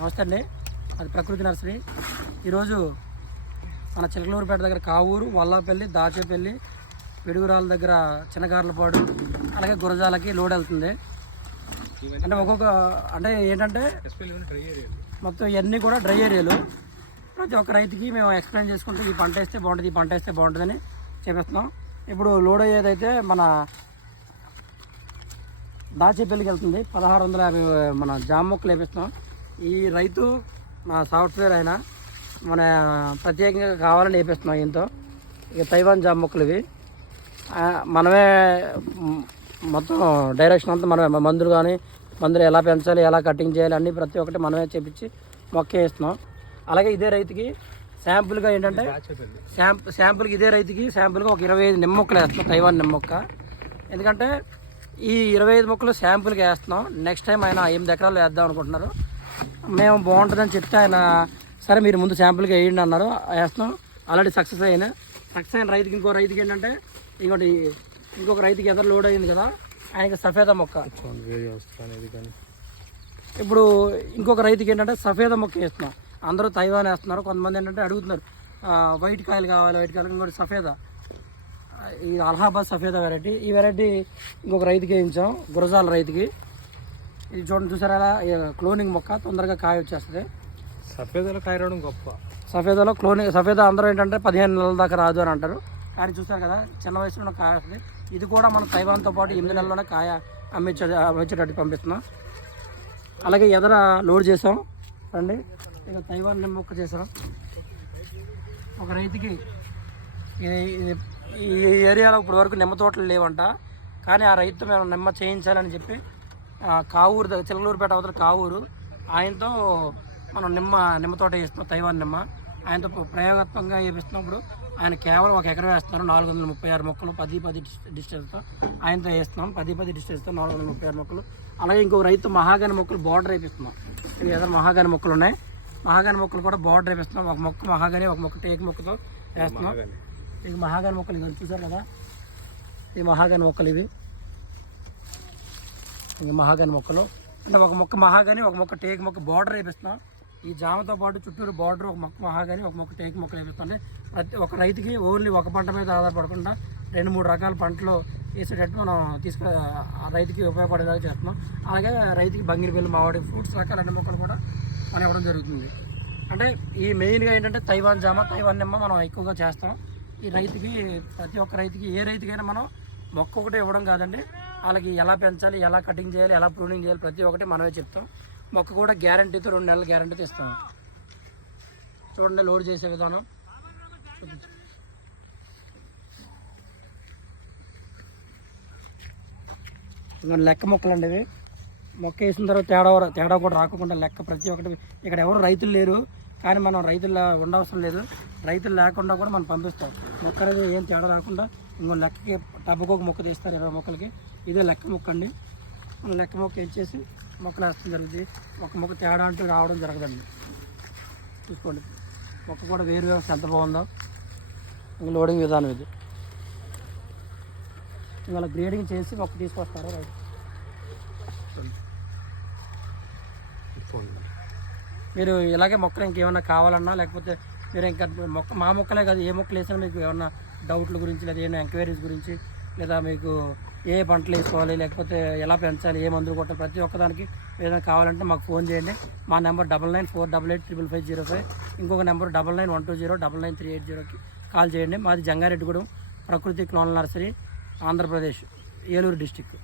నమస్తే అండి, అది ప్రకృతి నర్సరీ. ఈరోజు మన చిలకలూరుపేట దగ్గర కావూరు, వల్లాపల్లి, దాచేపల్లి, పిడుగురాల దగ్గర చిన్నగార్లపాడు, అలాగే గురజాలకి లోడ్ వెళ్తుంది. అంటే అంటే ఏంటంటే మొత్తం ఇవన్నీ కూడా డ్రై ఏరియాలు. ప్రతి ఒక్క రైతుకి మేము ఎక్స్ప్లెయిన్ చేసుకుంటూ ఈ పంట వేస్తే బాగుంటుంది, ఈ పంట వేస్తే బాగుంటుందని చెప్పేస్తున్నాం. ఇప్పుడు లోడ్ అయ్యేదైతే మన దాచేపల్లికి వెళ్తుంది. 1650 మన జామ మొక్కలు వేపిస్తున్నాం. ఈ రైతు మా సాఫ్ట్వేర్ అయినా మన ప్రత్యేకంగా కావాలని వేపిస్తున్నాం. ఈయంతో ఇక తైవాన్ జామ మొక్కలు ఇవి. మనమే మొత్తం డైరెక్షన్ అంతా మనమే, మందులు ఎలా పెంచాలి, ఎలా కటింగ్ చేయాలి అన్నీ ప్రతి ఒక్కటి మనమే చేపించి మొక్క వేస్తున్నాం. అలాగే ఇదే రైతుకి శాంపుల్గా ఏంటంటే శాంపుల్కి ఇదే రైతుకి శాంపుల్గా ఒక 25 నిమ్మ మొక్కలు వేస్తున్నాం, తైవాన్ నిమ్మ మొక్క. ఎందుకంటే ఈ 25 మొక్కలు శాంపుల్గా వేస్తున్నాం. నెక్స్ట్ టైం ఆయన 8 ఎకరాలు వేద్దాం అనుకుంటున్నారు. మేము బాగుంటుందని చెప్తే ఆయన సరే మీరు ముందు శాంపుల్గా వేయండి అన్నారు. వేస్తున్నాం. ఆల్రెడీ సక్సెస్ అయిన రైతుకి ఇంకో రైతుకి ఏంటంటే ఇంకొక రైతుకి ఎదురు లోడ్ అయింది కదా, ఆయనకి సఫేదా మొక్క. ఇప్పుడు ఇంకొక రైతుకి ఏంటంటే సఫేదా మొక్క వేస్తున్నాం. అందరూ తైవాన్ వేస్తున్నారు. కొంతమంది ఏంటంటే అడుగుతున్నారు వైట్ కాయలు కావాలి, వైట్ కాయలు. ఇంకోటి సఫేదా, ఈ అలహాబాద్ సఫేదా వెరైటీ. ఈ వెరైటీ ఇంకొక రైతుకి వేయించాం, గురజాల రైతుకి. ఇది చూడండి, చూసారా క్లోనింగ్ మొక్క, తొందరగా కాయ వచ్చేస్తుంది. సఫేదాలో కాయ రావడం గొప్ప. సఫేదాలో సఫేదా అందరూ ఏంటంటే 15 నెలల దాకా రాదు అని అంటారు. కానీ చూస్తారు కదా చిన్న వయసులో కాయ వస్తుంది. ఇది కూడా మనం తైవాన్తో పాటు 8 నెలల్లోనే కాయ అమ్మించేటట్టు పంపిస్తున్నాం. అలాగే ఎదర లోడ్ చేసాం రండి. ఇక తైవాన్ నిమ్మ మొక్క చేసాం ఒక రైతుకి. ఈ ఏరియాలో ఇప్పటి వరకు నిమ్మ తోటలు లేవంట. కానీ ఆ రైతు మేము నిమ్మ చేయించాలని చెప్పి కావూరు దగ్గర, చిలకలూరుపేట అవతల కావూరు, ఆయనతో మనం నిమ్మ తోట వేస్తున్నాం, తైవాన్ నిమ్మ. ఆయనతో ప్రయోగాత్మకంగా వేపిస్తున్నప్పుడు ఆయన కేవలం 1 ఎకరం వేస్తున్నారు. 436 మొక్కలు 10 డిస్టెన్స్తో ఆయనతో వేస్తున్నాం. 10 డిస్టెన్స్తో 436 మొక్కలు. అలాగే ఇంకో రైతు మహాగాని మొక్కలు బార్డర్ వేపిస్తున్నాం. ఇవి ఏదైనా మహాగాని మొక్కలు ఉన్నాయి. మహాగాని మొక్కలు కూడా బార్డర్ వేపిస్తున్నాం. ఒక మొక్క మహాగాని, ఒక మొక్క టేక్ మొక్కతో వేస్తున్నాం. ఇవి మహాగాని మొక్కలు ఇవి చూసారు కదా, ఈ మహాగాని మొక్కలు ఇవి. ఇంక మహాగాని మొక్కలు అంటే ఒక మొక్క మహాగాని, ఒక మొక్క టేక్ మొక్క బార్డర్ వేపిస్తున్నాం. ఈ జామతో పాటు చుట్టూరు బార్డర్ ఒక మొక్క మహాగాని, ఒక మొక్క టేక్ మొక్కలు వేపిస్తాం. ప్రతి ఒక్క రైతుకి ఓన్లీ ఒక పంట మీద ఆధారపడకుండా 2-3 రకాల పంటలు వేసేటట్టు మనం ఆ రైతుకి ఉపయోగపడేలా చేస్తున్నాం. అలాగే రైతుకి బంగినపల్లి, మామిడి, ఫ్రూట్స్ రకాల అన్ని మొక్కలు కూడా మనం ఇవ్వడం జరుగుతుంది. అంటే ఈ మెయిన్గా ఏంటంటే తైవాన్ జామ, తైవాన్ నిమ్మ మనం ఎక్కువగా చేస్తాం. ఈ రైతుకి, ప్రతి ఒక్క రైతుకి, ఏ రైతుకైనా మనం మొక్క ఒకటే ఇవ్వడం కాదండి, వాళ్ళకి ఎలా పెంచాలి, ఎలా కటింగ్ చేయాలి, ఎలా ప్రూనింగ్ చేయాలి ప్రతి ఒక్కటి మనమే చెప్తాం. మొక్క కూడా గ్యారంటీతో 2 నెలల గ్యారంటీతో ఇస్తాం. చూడండి లోడ్ చేసే విధానం చూపించు. ఇంకా లెక్క మొక్కలు అండి ఇవి. మొక్క వేసిన తర్వాత తేడా కూడా రాకుండా లెక్క ప్రతి ఒక్కటి. ఇక్కడ ఎవరు రైతులు లేరు, కానీ మనం రైతులు ఉండవసరం లేదు. రైతులు లేకుండా కూడా మనం పంపిస్తాం. మొక్క అనేది ఏం తేడా రాకుండా ఇంకో లెక్కకి టబ్బకు ఒక మొక్క తీస్తారు 20 మొక్కలకి. ఇదే లెక్క మొక్క అండి. మనం లెక్క మొక్క ఇచ్చేసి మొక్కలు వేస్తాం జరుగుతుంది. ఒక మొక్క తేడా అంటూ రావడం జరగదండి. చూసుకోండి మొక్క కూడా వేరు వ్యవస్థ ఎంత బాగుందో. ఇంకా లోడింగ్ విధానం ఇది. ఇవాళ గ్రేడింగ్ చేసి మొక్క తీసుకొస్తారు రైతు. మీరు ఇలాగే మొక్కలు ఇంకేమన్నా కావాలన్నా, లేకపోతే మీరు ఇంకా మా మొక్కలే కాదు ఏ మొక్కలు వేసినా మీకు ఏమన్నా డౌట్ల గురించి, లేదా ఏమైనా ఎంక్వైరీస్ గురించి, లేదా మీకు ఏ పంటలు వేసుకోవాలి, లేకపోతే ఎలా పెంచాలి, ఏ మందులు కొట్టాలి, ప్రతి ఒక్కదానికి ఏదైనా కావాలంటే మాకు ఫోన్ చేయండి. మా నెంబర్ 9948885505. ఇంకొక నెంబర్ 9912099380కి కాల్ చేయండి. మాది జంగారెడ్డిగూడెం, ప్రకృతి clonal nursery, Andhra Pradesh, Eluru district.